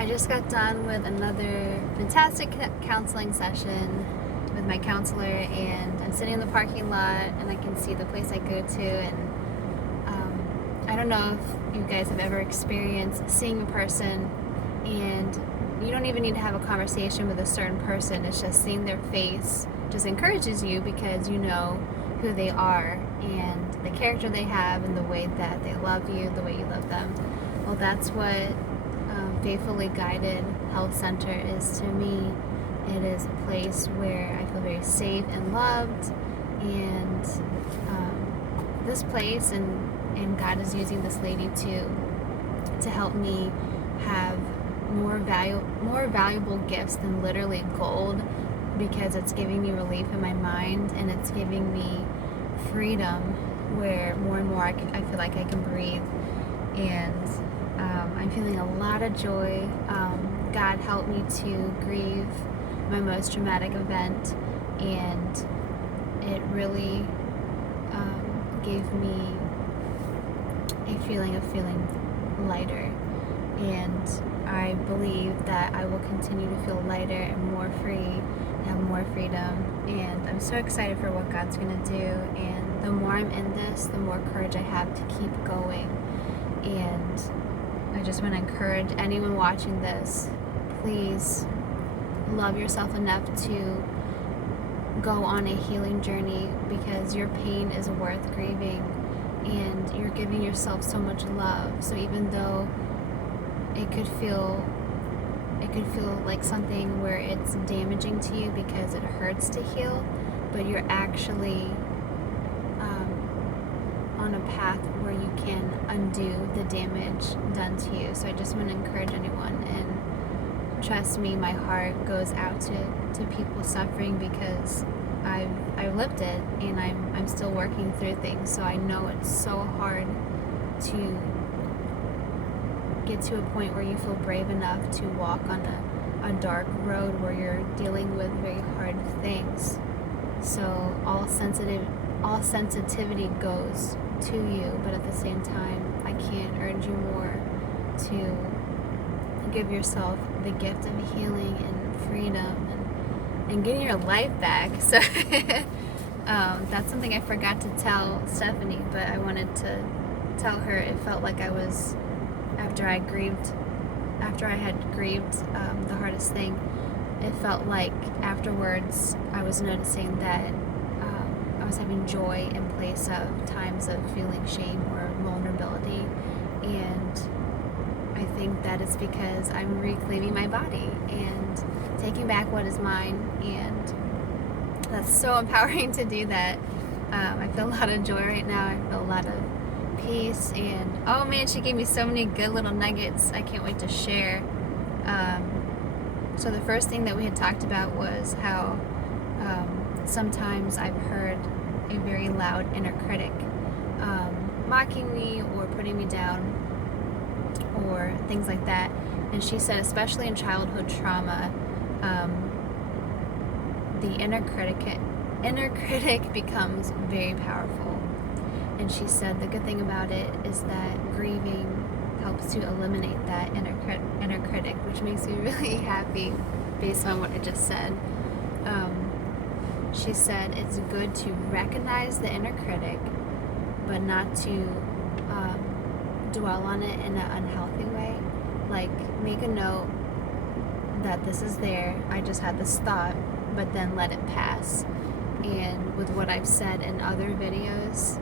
I just got done with another fantastic counseling session with my counselor, and I'm sitting in the parking lot and I can see the place I go to, and I don't know if you guys have ever experienced seeing a person and you don't even need to have a conversation with a certain person. It's just seeing their face just encourages you because you know who they are and the character they have and the way that they love you, the way you love them. Well, that's what Faithfully Guided Health Center is to me. It is a place where I feel very safe and loved, and this place and God is using this lady to help me have more valuable gifts than literally gold, because it's giving me relief in my mind and it's giving me freedom where more and more I feel like I can breathe, and I'm feeling a lot of joy. God helped me to grieve my most traumatic event, and it really gave me a feeling of feeling lighter, and I believe that I will continue to feel lighter and more free and have more freedom, and I'm so excited for what God's going to do. And the more I'm in this, the more courage I have to keep going. And I just want to encourage anyone watching this, please love yourself enough to go on a healing journey, because your pain is worth grieving and you're giving yourself so much love. So even though it could feel like something where it's damaging to you because it hurts to heal, but you're actually on a path where you can undo the damage done to you. So I just want to encourage anyone, and trust me, my heart goes out to people suffering, because I've lived it, and I'm still working through things. So I know it's so hard to get to a point where you feel brave enough to walk on a dark road where you're dealing with very hard things. So all sensitivity goes to you, but at the same time, I can't urge you more to give yourself the gift of healing and freedom and getting your life back. So that's something I forgot to tell Stephanie, but I wanted to tell her. It felt like I was, after I had grieved the hardest thing, it felt like afterwards I was noticing that I was having joy in place of times of feeling shame or vulnerability, and I think that is because I'm reclaiming my body and taking back what is mine, and that's so empowering to do that. I feel a lot of joy right now. I feel a lot of peace, and oh man, she gave me so many good little nuggets I can't wait to share. So the first thing that we had talked about was how sometimes I've heard a very loud inner critic mocking me or putting me down or things like that, and she said especially in childhood trauma, the inner critic becomes very powerful. And she said the good thing about it is that grieving helps to eliminate that inner critic, which makes me really happy based on what I just said. She said it's good to recognize the inner critic, but not to dwell on it in an unhealthy way. Like, make a note that this is there, I just had this thought, but then let it pass. And with what I've said in other videos,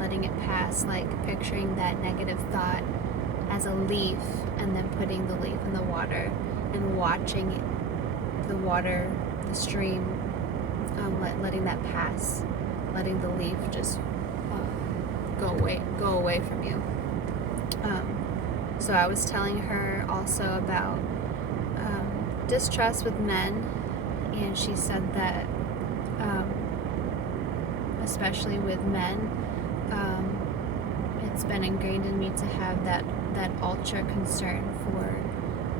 letting it pass, like picturing that negative thought as a leaf and then putting the leaf in the water and watching the water, the stream, letting that pass, letting the leaf just go away from you. So I was telling her also about distrust with men, and she said that especially with men, it's been ingrained in me to have that ultra concern for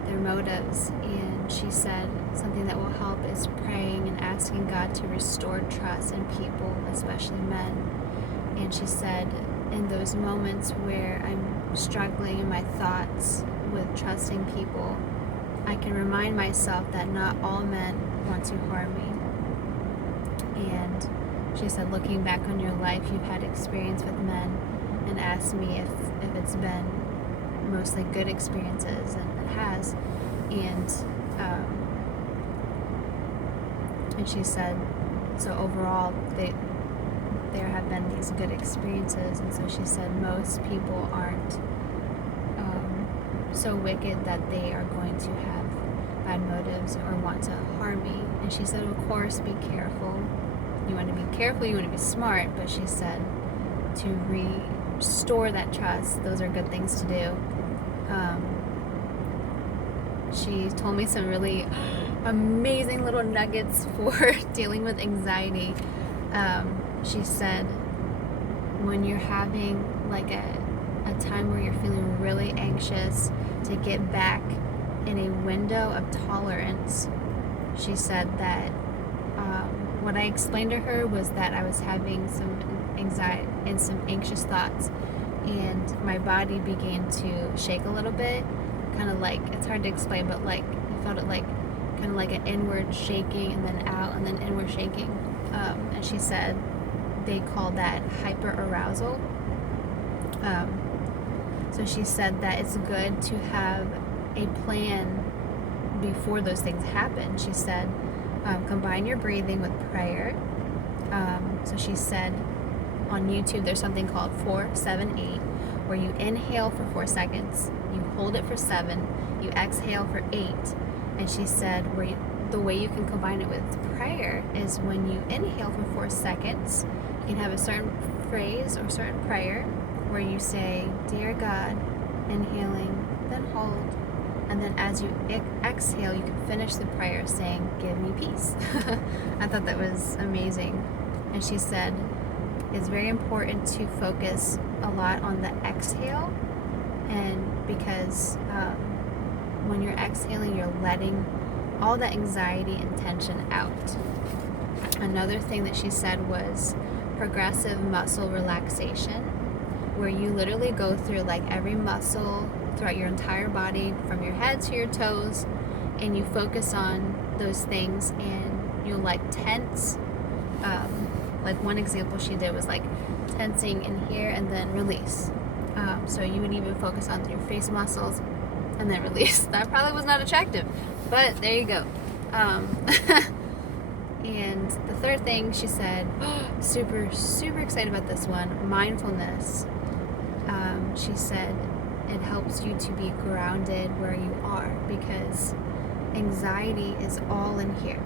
their motives. And she said something that will help is praying and asking God to restore trust in people, especially men. And she said in those moments where I'm struggling in my thoughts with trusting people, I can remind myself that not all men want to harm me. And she said, looking back on your life, you've had experience with men, and asked me if it's been mostly good experiences, and it has. And she said, so overall, there have been these good experiences. And so she said, most people aren't so wicked that they are going to have bad motives or want to harm me. And she said, of course, be careful. You want to be careful, you want to be smart, but she said to restore that trust, those are good things to do. She told me some really amazing little nuggets for dealing with anxiety. She said, when you're having like a time where you're feeling really anxious, to get back in a window of tolerance. She said that what I explained to her was that I was having some anxiety and some anxious thoughts, and my body began to shake a little bit, kind of like, it's hard to explain, but like I felt it like kind of like an inward shaking and then out and then inward shaking. And she said they call that hyperarousal. So she said that it's good to have a plan before those things happen. She said, combine your breathing with prayer. So she said on YouTube there's something called 4-7-8, where you inhale for 4 seconds, you hold it for 7, you exhale for 8. And she said the way you can combine it with prayer is when you inhale for 4 seconds, you can have a certain phrase or certain prayer where you say, Dear God, inhaling, then hold. And then as you exhale, you can finish the prayer saying, give me peace. I thought that was amazing. And she said, it's very important to focus a lot on the exhale. And because when you're exhaling, you're letting all the anxiety and tension out. Another thing that she said was progressive muscle relaxation, where you literally go through like every muscle throughout your entire body, from your head to your toes, and you focus on those things, and you'll like tense. Like one example she did was like tensing in here and then release. So you would even focus on your face muscles and then release. That probably was not attractive, but there you go. And the third thing she said, super excited about this one, mindfulness. She said it helps you to be grounded where you are, because anxiety is all in here.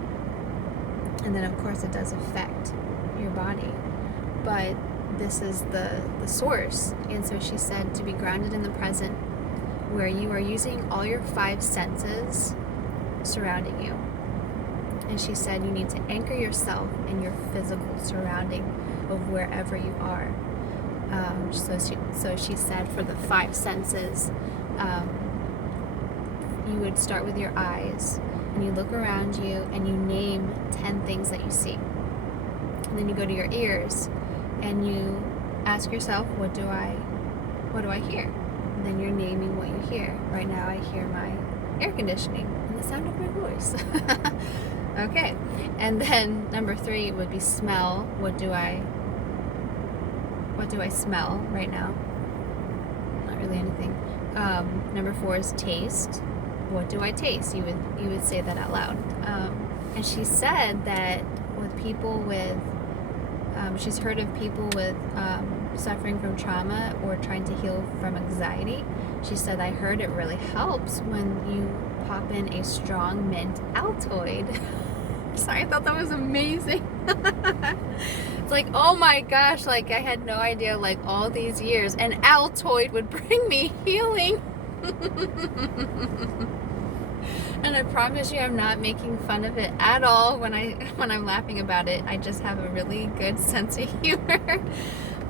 And then of course it does affect your body, but this is the source. And so she said to be grounded in the present, where you are using all your 5 senses surrounding you. And she said you need to anchor yourself in your physical surrounding of wherever you are. So she said for the 5 senses, you would start with your eyes, and you look around you and you name 10 things that you see. And then you go to your ears and you ask yourself, what do I hear? And then you're naming what you hear. Right now I hear my air conditioning and the sound of my voice. Okay. And then number 3 would be smell. What do I smell right now? Not really anything. Number 4 is taste. What do I taste? You would say that out loud. And she said that with people with, she's heard of people with suffering from trauma or trying to heal from anxiety. She said, I heard it really helps when you pop in a strong mint Altoid. Sorry, I thought that was amazing. It's like, oh my gosh, like I had no idea, like all these years an Altoid would bring me healing. And I promise you, I'm not making fun of it at all when I'm laughing about it. I just have a really good sense of humor.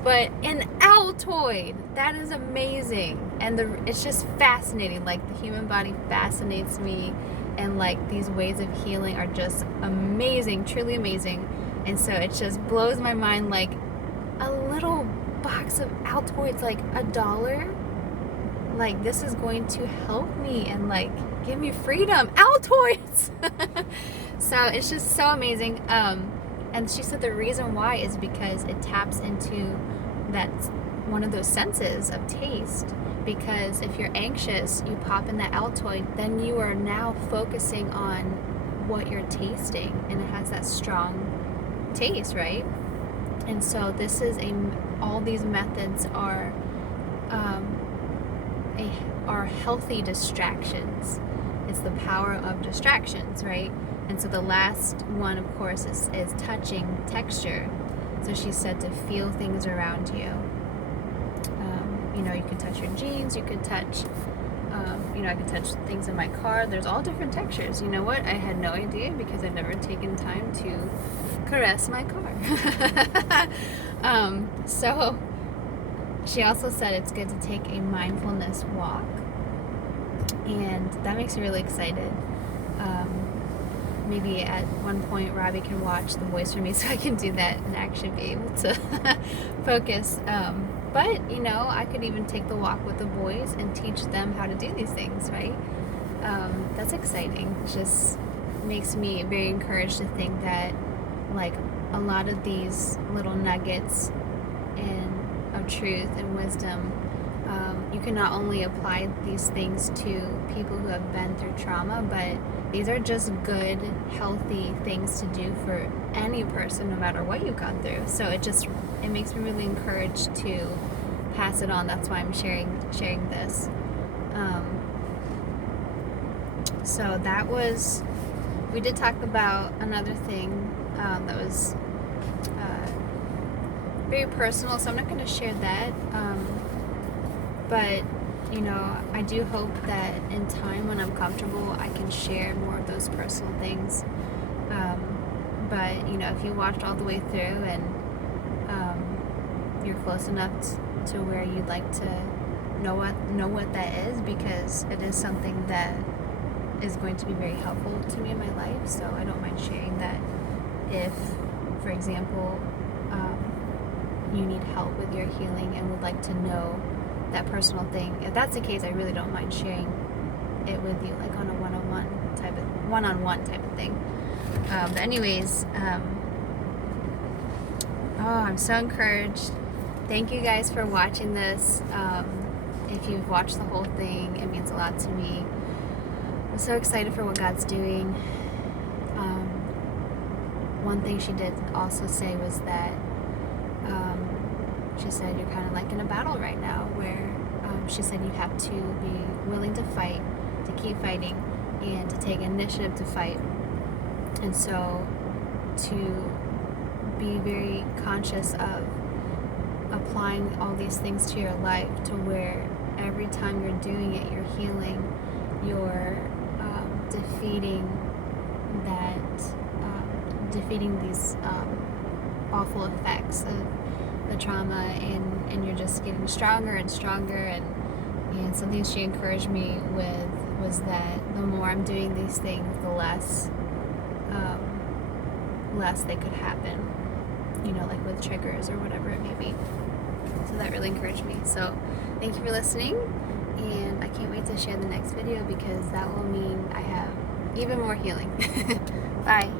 But an Altoid, that is amazing. And it's just fascinating. Like the human body fascinates me, and like these ways of healing are just amazing, truly amazing. And so it just blows my mind. Like a little box of Altoids, like $1. like this is going to help me and like give me freedom. Altoids. So it's just so amazing. And she said the reason why is because it taps into that one of those senses of taste. Because if you're anxious, you pop in that Altoid, then you are now focusing on what you're tasting, and it has that strong taste, right? And so this is all these methods are healthy distractions. It's the power of distractions, right? And so the last one, of course, is touching, texture. So she said to feel things around you. You could touch your jeans, you could touch, I could touch things in my car. There's all different textures. You know what? I had no idea because I've never taken time to caress my car. So she also said it's good to take a mindfulness walk. And that makes me really excited. Maybe at one point Robbie can watch The Voice for me so I can do that and actually be able to focus. But, I could even take the walk with the boys and teach them how to do these things, right? That's exciting. It just makes me very encouraged to think that, like, a lot of these little nuggets of truth and wisdom, you can not only apply these things to people who have been through trauma, but these are just good, healthy things to do for any person, no matter what you've gone through. So it makes me really encouraged to pass it on. That's why I'm sharing this. So we did talk about another thing that was very personal, so I'm not going to share that. But I do hope that in time when I'm comfortable, I can share more of those personal things. But if you watched all the way through and you're close enough to where you'd like to know what that is, because it is something that is going to be very helpful to me in my life. So I don't mind sharing that. If, for example, you need help with your healing and would like to know that personal thing, if that's the case, I really don't mind sharing it with you, like on a one-on-one type of thing. But anyways, I'm so encouraged. Thank you guys for watching this. If you've watched the whole thing, it means a lot to me. I'm so excited for what God's doing. One thing she did also say was that she said you're kind of like in a battle right now, where she said you have to be willing to fight, to keep fighting, and to take initiative to fight. And so to be very conscious of applying all these things to your life, to where every time you're doing it, you're healing, you're defeating these awful effects of the trauma, and you're just getting stronger and stronger. And something she encouraged me with was that the more I'm doing these things, the less they could happen, like with triggers or whatever it may be. So that really encouraged me. So thank you for listening, and I can't wait to share the next video, because that will mean I have even more healing. Bye.